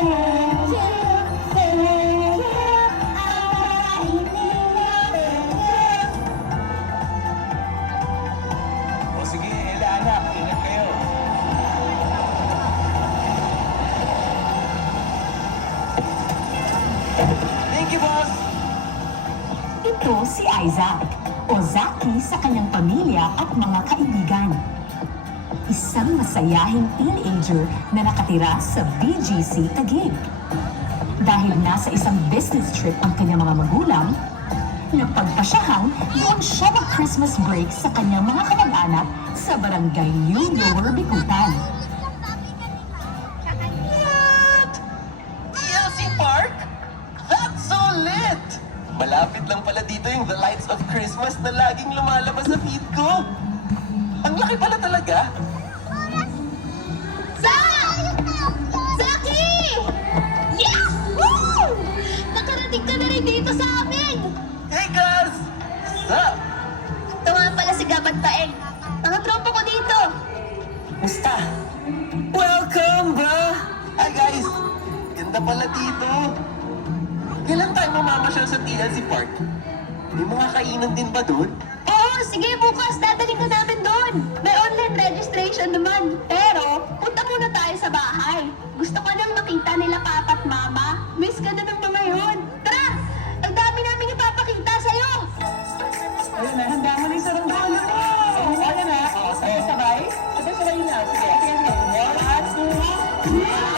O sige, Ella, anak, ingat kayo. Thank you, boss! Ito si Isaac, o Zaki sa kanyang pamilya at mga kaibigan. Isang masayahing teenager na nakatira sa BGC Taguig. Dahil nasa isang business trip ang kanyang mga magulang, napagpasyahang doon siya mag-Christmas break sa kanyang mga kamag-anak sa barangay New Lower Bikutan. What? TLC Park? That's so lit! Malapit lang pala dito yung The Lights of Christmas na laging lumalabas sa feed ko. Ang laki pala talaga. Zaki! Yes! Woo! Nakarating ka na rin dito sa amin! Hey, guys! What's up? Ito nga pala si Gabad Paeng. Mga tropa ko dito. Musta? Welcome, bro! Hi, guys! Ganda pala dito. Kailan tayo mamamasyal sa TLC Park? May mga kainan din ba doon? Oo, sige bukas. Dadaling ka namin doon. May online registration naman. Pero, punta muna tayo sa bahay. Gusto ko nang makita nila papa at mama. Miss ka na ng mga yun. Tara! Ang dami namin ipapakita sa'yo. Ayun na, handa mo na yung sarang-sarang mo. Ayun na, sabay-sabay. Sabay-sabay na. Sige, sige, sige. 1, 2, 3.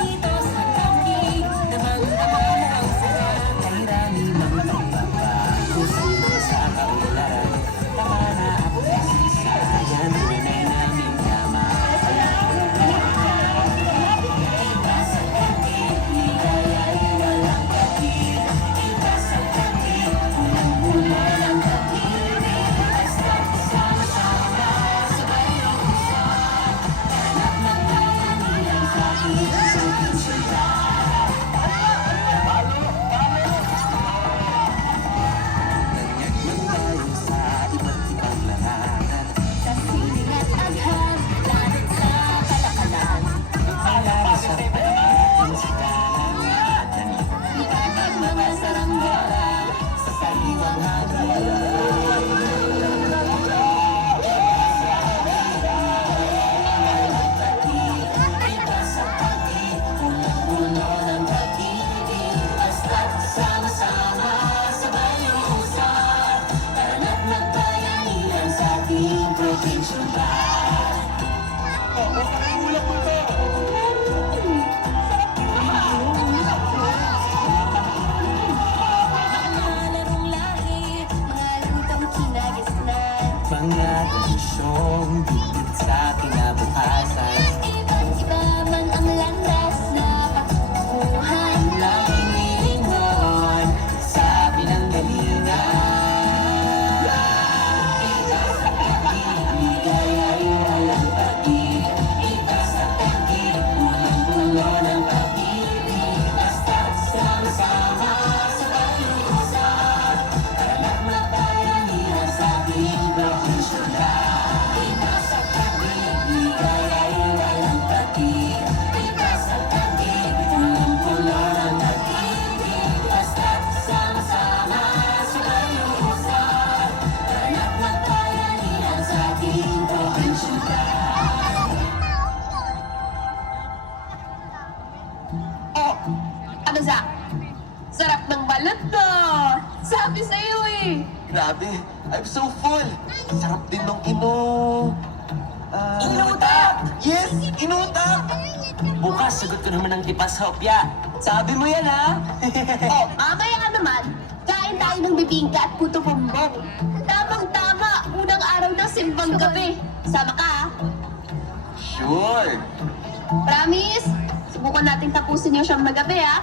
Dito sa Taguig, namang-amang ang sarap. Kahirami ng magbabago sa kaularan. Tama na ako kasi sa yan, tunay namin tama. Iba sa Taguig, ligaya ay walang kapit. Iba sa Taguig, unang-una ng kapit. Basta sama-sama, sabay ang usap. Hanap ng bayanihan sa isang siyudad. Nanyagman tayo sa iba't ibang larangan. Sa sining at aghan, lahat sa kalakalan. Magpalala sa pagkating sigalan. Ipagpag mga saranggola sa sariwang hangin. Iba sa Taguig, punong-puno ng pag-ibig. Basta't sama-sama, sabay ang usap. Tara't magbayanihan sa ating probinsya. Mga larong lahi, mga lutang kinagisnan. Mga tradisyong bibig sa kinabukasan. Iba't iba man ang landas na pagkukuhan. Laging nilingon sa pinanggalingan. Iba sa Taguig, ligaya ay walang pag-ibig. Iba sa Taguig, punong-puno ng pag-ibig. Basta't sama-sama, sabay ang usap. Tara't magbayanihan sa ating probinsya. Iba sa Taguig, ligaya ay walang pag-ibig. Iba sa Taguig, punong-puno ng pag-ibig. Basta't sama-sama, sabay ang usap. Tara't magbayanihan sa ating probinsya. Oh, ano Zak? Sarap ng balot to. Sabi sa'yo eh. Grabe, I'm so full. Sarap din ng Inutak! Yes, inutak! Bukas, sagot ko naman ng tipas hopya. Sabi mo yan, ha? Oh, mamaya ka naman. Kain tayo ng bibingka at puto bumbong. Tamang-tama, unang araw ng simbang gabi. Sama ka ha? Sure. Promise? Subukan natin tapusin yung siyang magabi ha?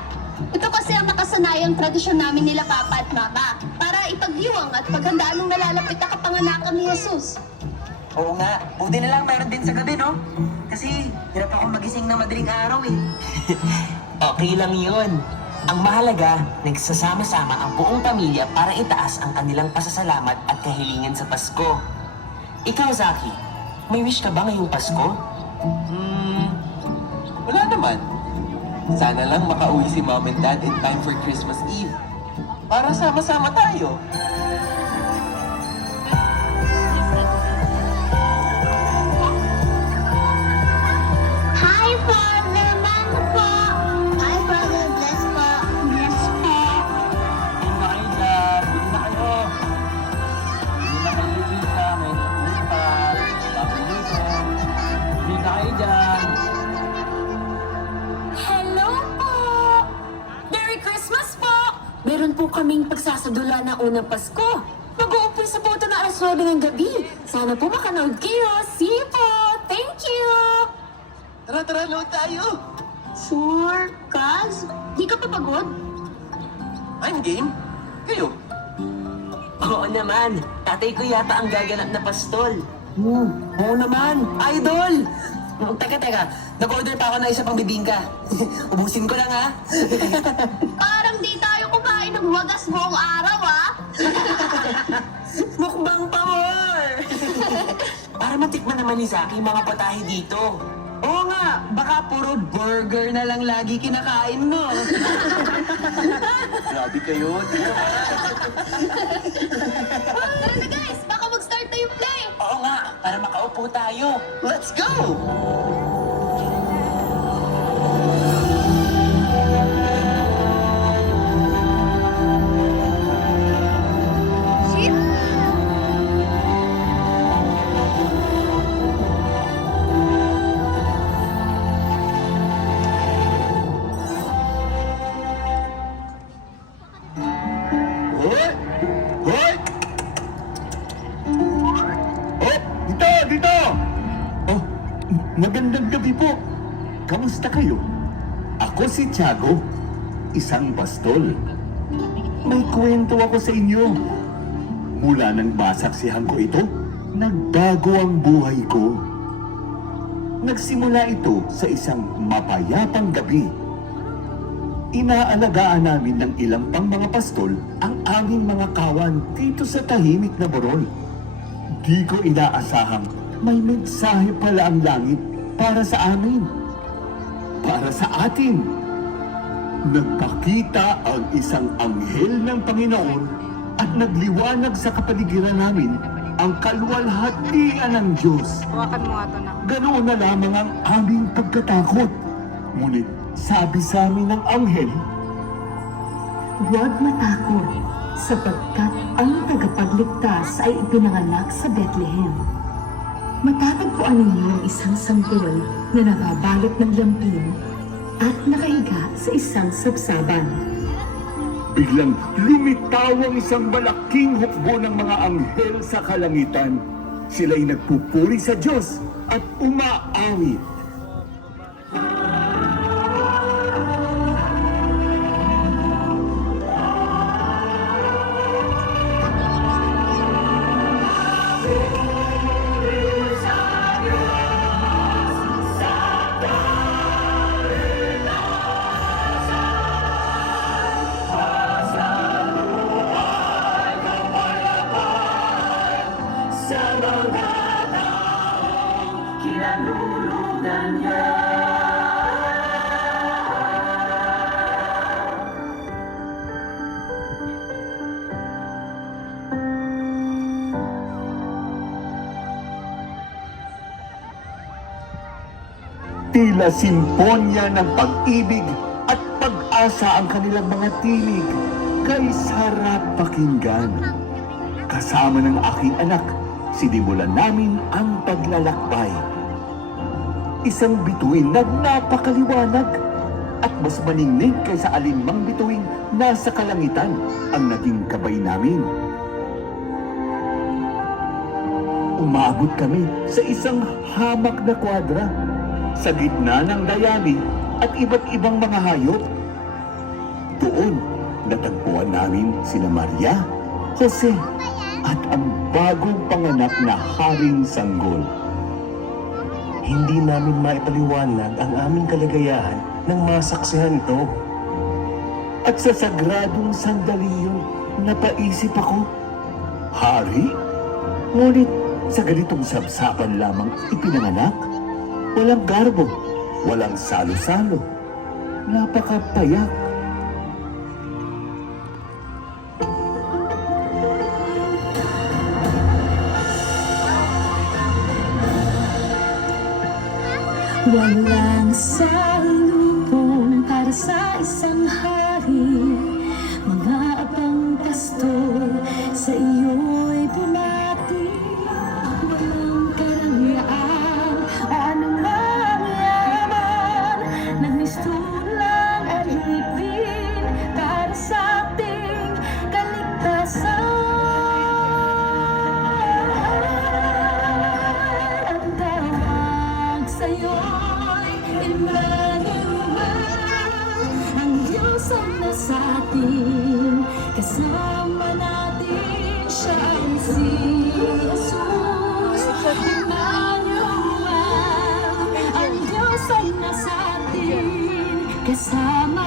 Ito kasi ang nakasanayang tradisyon namin nila Papa at Mama para ipagdiwang at paghandaan ng nalalapit na kapanganakan ni Jesus. Oo nga, buti na lang meron din sa gabi, no? Kasi hirap ako magising na madaling araw, eh. Okay lang yun. Ang mahalaga, nagsasama-sama ang buong pamilya para itaas ang kanilang pasasalamat at kahilingan sa Pasko. Ikaw, Zaki, may wish ka ba ngayong Pasko? Wala naman. Sana lang makauwi si Mom and Dad in time for Christmas Eve. Para sama-sama tayo. Hi, Father! Mama po! Hi, Father! Bless po! Bless po! Hindi na kayo dyan. Hindi na kayo. Hindi na kayo dito. May nakulit pa. Tapos dito. Hindi na kayo dyan. Hello po! Merry Christmas po! Meron po kaming pagsasadula ng unang Pasko. Mag-uumpisa po ito na alas 9 ng gabi. Sana po makanood kayo. See you po! Thank you! Tara, load tayo. Sure, Kaz? Di ka pa pagod? I'm game. Kayo? Oo naman, tatay ko yata ang gaganap na pastol. Oo naman. Idol! Teka, nag-order pa ako ng isa pang bibingka. Ubusin ko lang ha. Parang di tayo kumain ng wagas buong araw, ah! Mukbang power! Para matikman naman ni Zaki mga patahe dito. Oo nga, baka puro burger na lang lagi kinakain mo. Grabe kayo. Tara na guys, baka mag-start na yung play! Oo nga, para makaupo tayo. Let's go! Hoy! Hoy! Oh, dito! Oh, magandang gabi po. Kamusta kayo? Ako si Tiago, isang pastol. May kwento ako sa inyo. Mula nang masaksihan ko ito, nagbago ang buhay ko. Nagsimula ito sa isang mapayapang gabi. Inaalagaan namin ng ilang pang mga pastol ang aming mga kawan dito sa tahimik na Borol. Di ko inaasahang may mensahe pala ang langit para sa amin. Para sa atin. Nagpakita ang isang anghel ng Panginoon at nagliwanag sa kapaligiran namin ang kaluwalhatian ng Diyos. Hawakan mo nga ito na. Ganoon na lamang ang aming pagkatakot. Ngunit sabi sa amin ng anghel, Huwag matakot, sapagkat ang tagapagligtas ay ipinanganak sa Bethlehem. Matatagpuan ninyo ang isang sanggol na nababalot ng lampin at nakahiga sa isang sabsaban. biglang lumitaw ang isang malaking hukbo ng mga anghel sa kalangitan. Sila'y nagpupuri sa Diyos at umaawit. Tila simponya ng pag-ibig at pag-asa ang kanilang mga tinig, kay sarap pakinggan. Kasama ng aking anak, sinimulan namin ang paglalakbay. Isang bituin na napakaliwanag at mas maningning kaysa alinmang bituing nasa kalangitan ang naging kabay namin. Umabot kami sa isang hamak na kwadra sa gitna ng dayami at iba't ibang mga hayop. Doon, natagpuan namin sina Maria, Jose, at ang bagong panganak na Haring Sanggol. Hindi namin maipaliwanag ang aming kaligayahan nang masaksihan ito. At sa sagradong sandali yun, napaisip ako, Hari? Ngunit sa ganitong sabsapan lamang ipinanganak? Walang garbo, walang salo-salo. Napakapayak. Walang salubong para sa isang hari. Mga abang pastor sa iyo'y bumati. Walang karangyaan o anumang yaman. Nagmistulang alipin para sa ating kaligtasan. Ang tawag sa'yo'y Emmanuel. Ang Diyos ay nasa atin, kasama natin siya ay si Jesus. Emmanuel. Ang Diyos ay nasa atin, kasama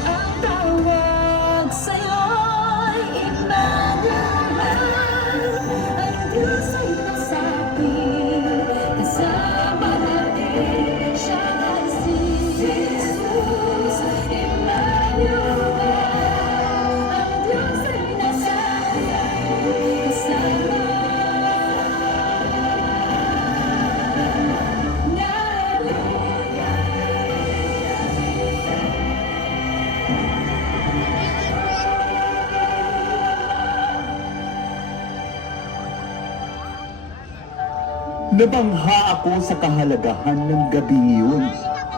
ang tawag sa'yo'y Emmanuel. Ang Diyos ay nasa atin, kasama natin siya ay si Jesus. Emmanuel. Ang Diyos ay nasa atin, kasama Nabangha ako sa kahalagahan ng gabing iyon.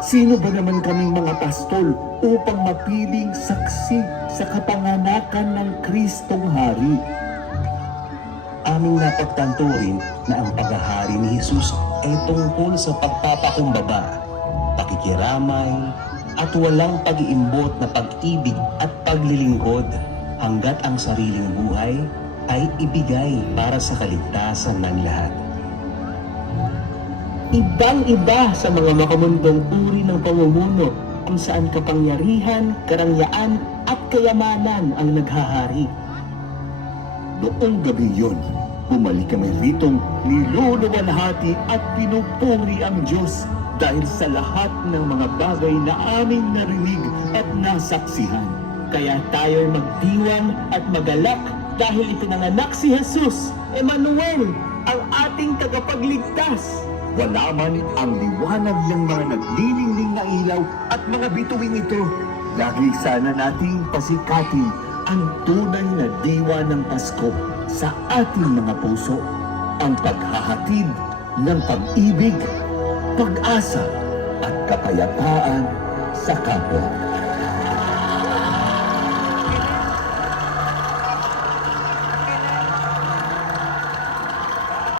Sino ba naman kaming mga pastol upang mapiling saksi sa kapanganakan ng Kristong Hari? Aming napagtanto rin na ang paghahari ni Jesus ay tungkol sa pagpapakumbaba, pakikiramay, at walang pag-iimbot na pag-ibig at paglilingkod hanggat ang sariling buhay ay ibigay para sa kaligtasan ng lahat. Ibang-iba sa mga makamundong uri ng pamumuno kung saan kapangyarihan, karangyaan at kayamanan ang naghahari. Noong gabi yun, bumalik kami ritong niluluwalhati at pinupuri ang Diyos dahil sa lahat ng mga bagay na aming narinig at nasaksihan. Kaya tayo'y magdiwang at magalak dahil ipinanganak si Jesus, Emmanuel, ang ating tagapagligtas. Wala man ang liwanag ng mga nagniningning na ilaw at mga bituing ito. Lagi sana nating pasikatin ang tunay na diwa ng Pasko sa ating mga puso. Ang paghahatid ng pag-ibig, pag-asa at kapayapaan sa kapwa.